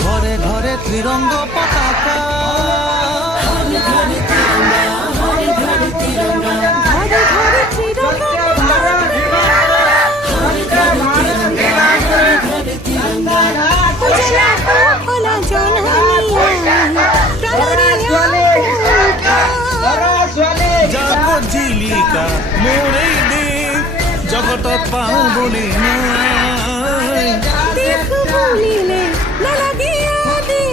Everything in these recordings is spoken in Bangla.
ঘরে ঘরে ত্রিরঙ্গ পতাকা, ঘরে ঘরে তিরঙ্গা, ঘরে ঘরে তিরঙ্গা, ঘরে ঘরে ত্রিরঙ্গ পতাকা, ঘরে ঘরে তিরঙ্গা, ঘরে ঘরে তিরঙ্গা। উজালা খোলা জননিয়া, প্রাণরে জাগো ঝিলিকা মোরেই দে জগতত পাও বলি নাই। দেখ বলিলে না লাগে আদি,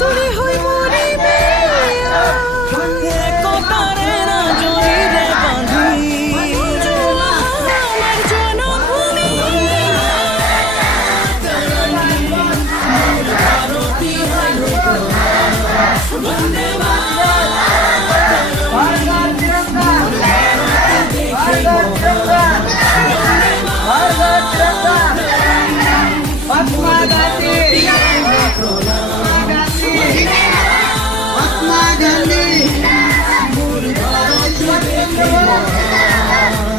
তুমি হই মরি বেয়া। একতারে না জড়িলে বাঁধি, আমার জনভূমি, ভারতী হইল বন্দে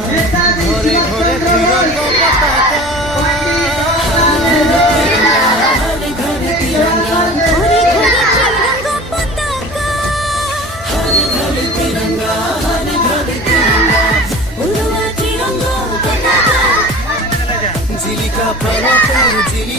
ঘরে ঘরে ত্রিরঙ্গ পতাকা, ঘরে ঘরে তিরঙ্গা, ঘরে ঘরে ত্রিরঙ্গ পতাকা, ঘরে ঘরে তিরঙ্গা, ঘরে ঘরে তিরঙ্গা। উড়ুয়া ত্রিরঙ্গ পতাকা, ঝিলিকা প্রাণতের ঝিলিকা